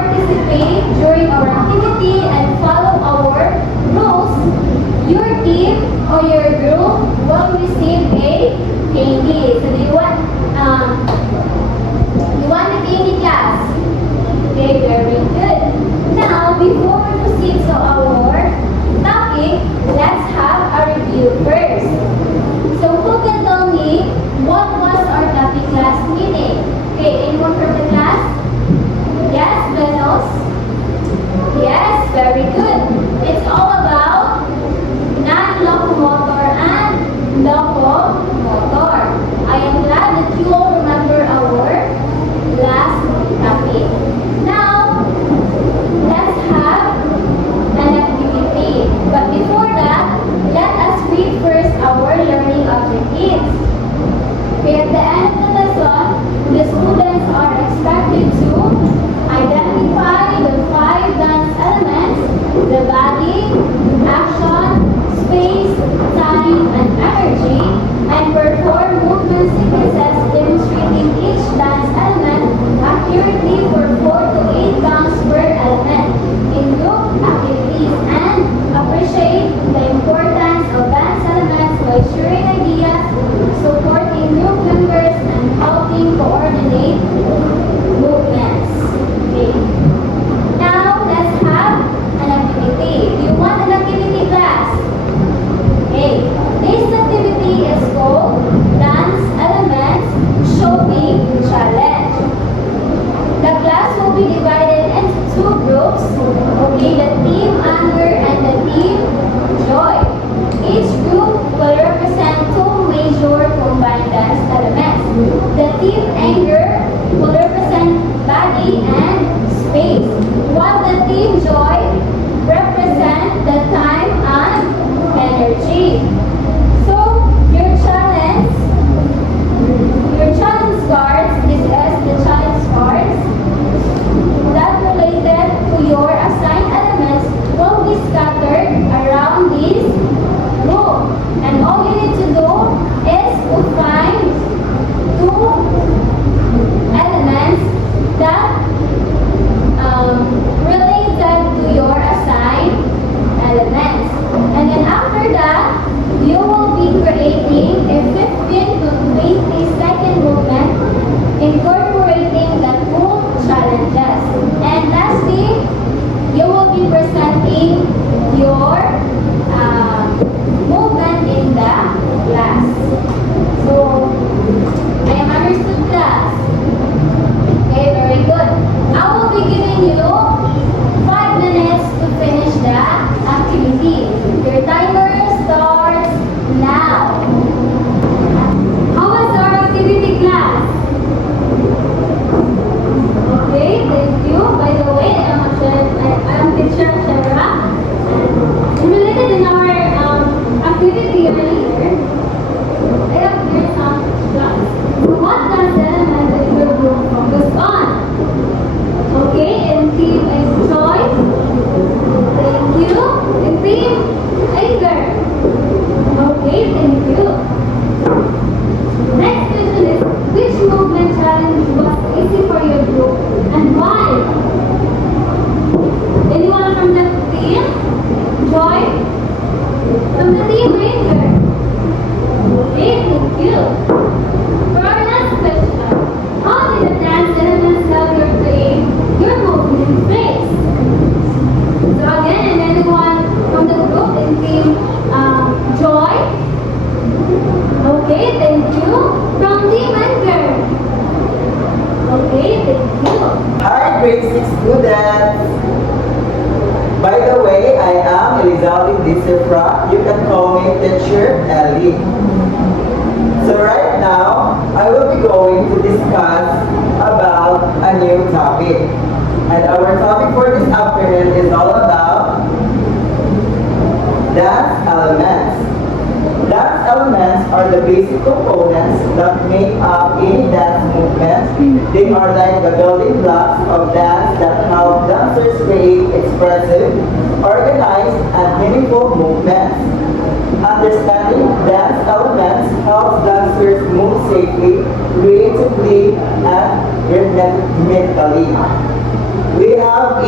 participate during our activity and follow our rules, your team or your group will receive a candy. So you want the candy, class? Okay, very good. Now, before we proceed to our topic, let's have a review first. So who can tell me what was our topic last meeting? Okay, anyone from the class? Yes, Benos? Yes, very good. It's all about non-locomotor and locomotor. I am glad that you all remember our last topic. Now, let's have an activity. But before that, let us read first our learning objectives. Okay, at the end of the lesson, the students are expected to identify the 5 dance elements: the body, action, space, time, and energy, and perform movement sequences demonstrating each dance element accurately for 4 to 8 counts per element in group activities, and appreciate the importance of dance elements by sharing ideas, supporting group members, and helping coordinate movements. Okay. Now, let's have an activity. Do you want an activity, class? Okay. This activity is called Dance Elements Showing Challenge. The class will be divided into 2 groups. Okay, the team Anger and the team Joy. Each group will represent 2 major combined dance elements. The team Anger will represent body and space, while the team Joy represent the time and energy. So, your challenge cards, this is the challenge cards that related to your assigned elements will be scattered around this room. And all you need to do is to find 2 elements that related to your assigned elements. And then after that, you will be creating a 15 to 20 second movement incorporating the 2 challenges. And lastly, you will be presenting your movement in the class. So, I am understood, class? Okay, very good. I will be giving you 5 minutes to finish the activity. Your timer starts now. How was our activity, class? Okay, thank you. By the way, I am teacher Shara. And related in our activity earlier, I have here some class. So what dance element that your group focus on? Okay, and team is Joy. Thank you. And team Anger. Okay, thank you. Next question is, which movement challenge was easy for your group and why? Anyone from the team? Joy? From the team Anger. Okay, thank you. For our last question, how did the dance elements help you create your movement space? So again, and anyone from the group in team Joy? Okay, thank you. From team Anger? Okay, thank you. Hi, grade 6 students! By the way, I am Elizabeth Disifra. You can call me Teacher Ellie. So right now, I will be going to discuss about a new topic. And our topic for this afternoon is all about dance elements. Dance elements are the basic components that make up any dance movement. They are like the building blocks of dance that help dancers create expressive, organized, and meaningful movements. Understanding dance elements helps dancers move safely, creatively, and rhythmically. we have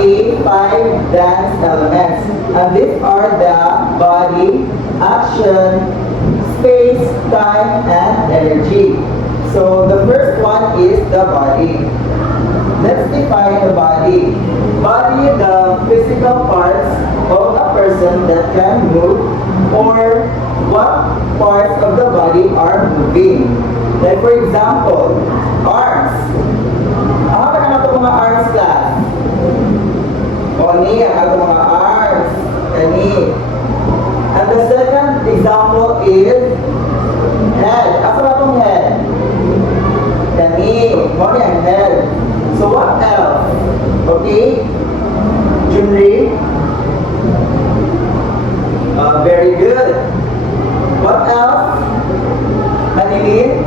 five dance elements. And these are the body, action, space, time, and energy. So the first one is the body. Let's define the body. Body, the physical parts of a person that can move or what parts of the body are moving. Like for example, arms. Ano ka naman itong mga arms class? O ni, ang ato mga arms. Kani. And the second example is head. Asa na itong head? Kani. O ni ang head. So what else? Okay? Junri? Very good. What else? Hanilin?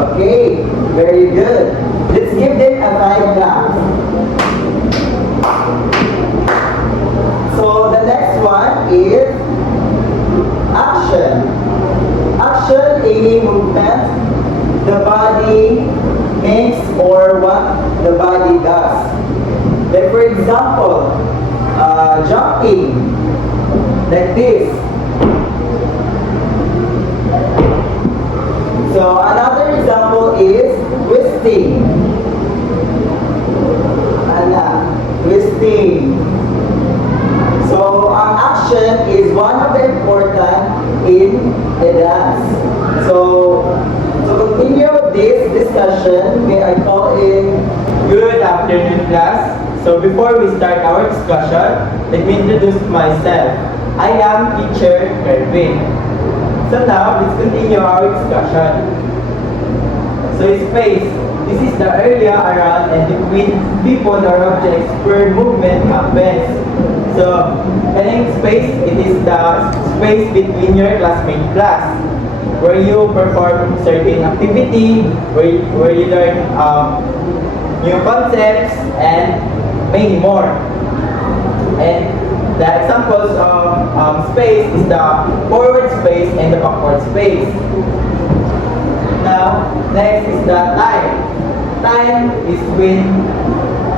Okay, very good. Let's give them a 5 clap. So the next one is action. Action, any movement the body makes or what the body does. Like for example, jumping, like this. So another example is twisting. Twisting. So action is one of the important in a dance. So to continue this discussion, may I call in. Good afternoon, class. So before we start our discussion, let me introduce myself. I am teacher Kervin. So now, let's continue our discussion. So space. This is the area around and between people or objects where movement happens. So, in space, it is the space between your classmate class, where you perform certain activity, where you learn new concepts, and many more. And the examples of space is the forward space and the backward space. Now, next is the time. Time is when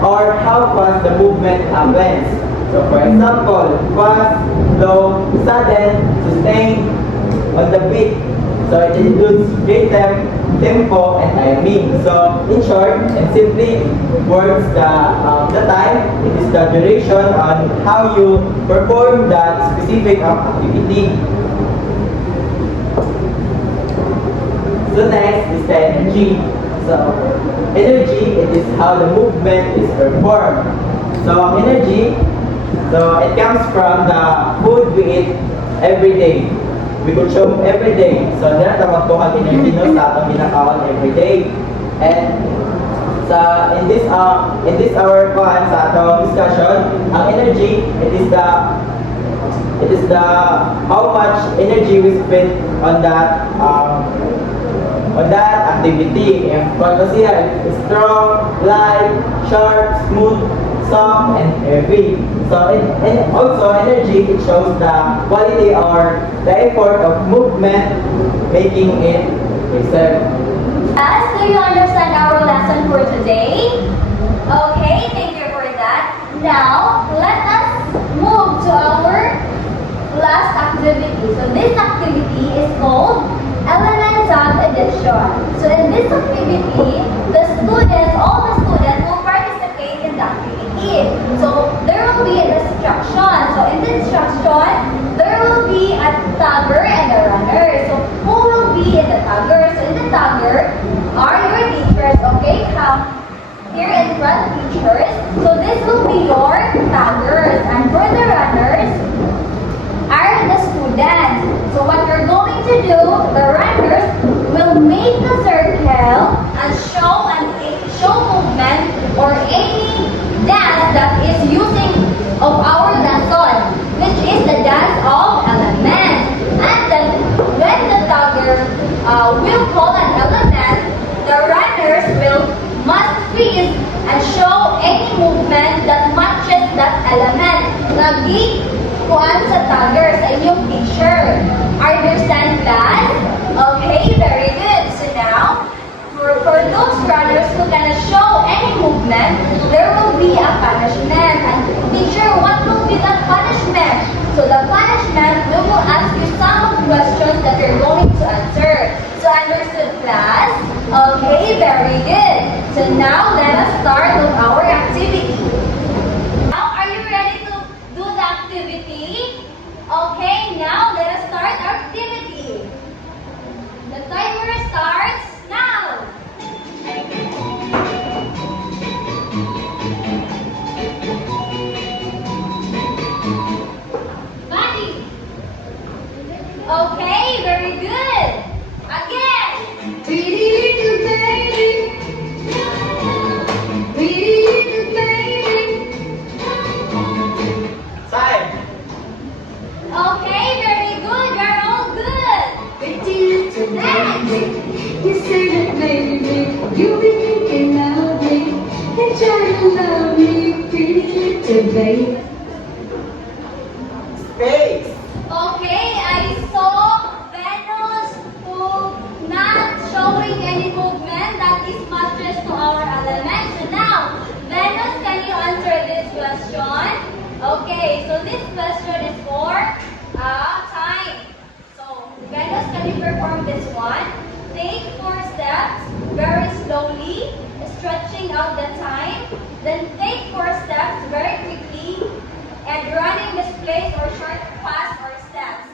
or how fast the movement happens. So for example, fast, slow, sudden, sustained, on the beat. So it includes rhythm, tempo, and timing. So in short and simply words, the time, it is the duration on how you perform that specific activity. So next is the energy. So energy, it is how the movement is performed. So energy, so it comes from the food we eat every day. We consume every day. So, dyan tawag ko ang energy no sa atong ginakaon every day. And in this our plan sa atong discussion, ang energy, it is the how much energy we spend on that activity. And kung siya, strong, light, sharp, smooth, soft, and heavy. So, and also energy, it shows the quality or the effort of movement, making it reserved. Class, do you understand our lesson for today? Okay, thank you for that. Now, let us move to our last activity. So this activity is called Elements of Addition. So in this activity, all the students will participate in the activity. So there will be an instruction. So in the instruction, there will be a tagger and a runner. So who will be in the tagger? So in the tagger are your teachers. Okay, come here in front, teachers. So this will be your taggers, and for the runners are the students. So what we're going to do, the runners will make a circle and show movement or any dance that is using of our lesson, which is the dance of elements. And then when the tagger will call an element, the runners must freeze and show any movement that matches that element. Nagi kuan sa tagger sa inyong teacher. Understand that? Okay, very good. So now, for those runners who cannot show any movement, there will be a punishment. And teacher, what will be the punishment? So the punishment, we will ask you some questions that you're going to answer. So understood, class? Okay, very good. So now let us start with our activity. Now, are you ready to do the activity? Okay, now let us start our activity. The timer starts now. Bunny. Okay, very good. Again. Pretty little baby. Pretty little baby. Time. Okay, very good. You're all good. Pretty little baby, you say that baby, you be thinking of me, and try to love me, pretty little baby. Space. Okay, I saw Venus who not showing any movement. That is matches to our element. So now, Venus, can you answer this question? Okay, so this question is for time. So, Venus, can you perform this one? Take 4 steps very slowly, stretching out the time. Then take 4 steps very quickly and running this place or short pass or steps.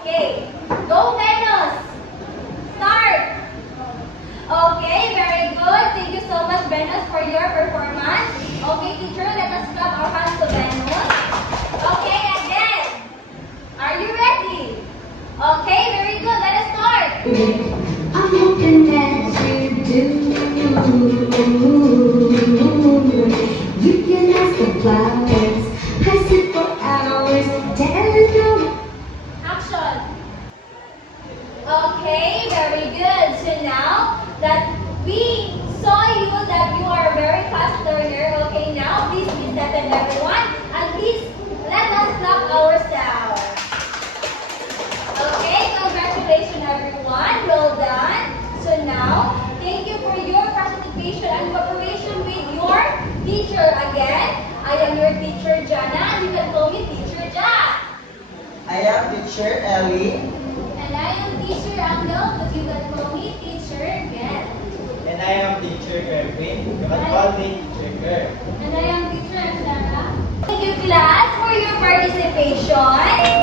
Okay, go Venus! Start! Okay, very good. Thank you so much, Venus, for your performance. Okay, teacher, let us clap our hands to Venus. Okay, again. Are you ready? Okay, very good. Let us start. I'm hoping that you do. You can ask the flowers, I sit for hours, tell them. Action. Okay, very good. So now that we saw you that you are a very fast learner, okay, now please be seated everyone and please let us clap ourselves. Okay, congratulations everyone. Well done. So now, thank you for your participation and cooperation with your teacher again. I am your teacher Jana and you can call me Teacher Ja. I am teacher Ellie. And I am Teacher Angel, but you can call me Teacher again. And I am teacher Gervin. You can call me teacher Ger. And I am Teacher Angela. Thank you class for your participation.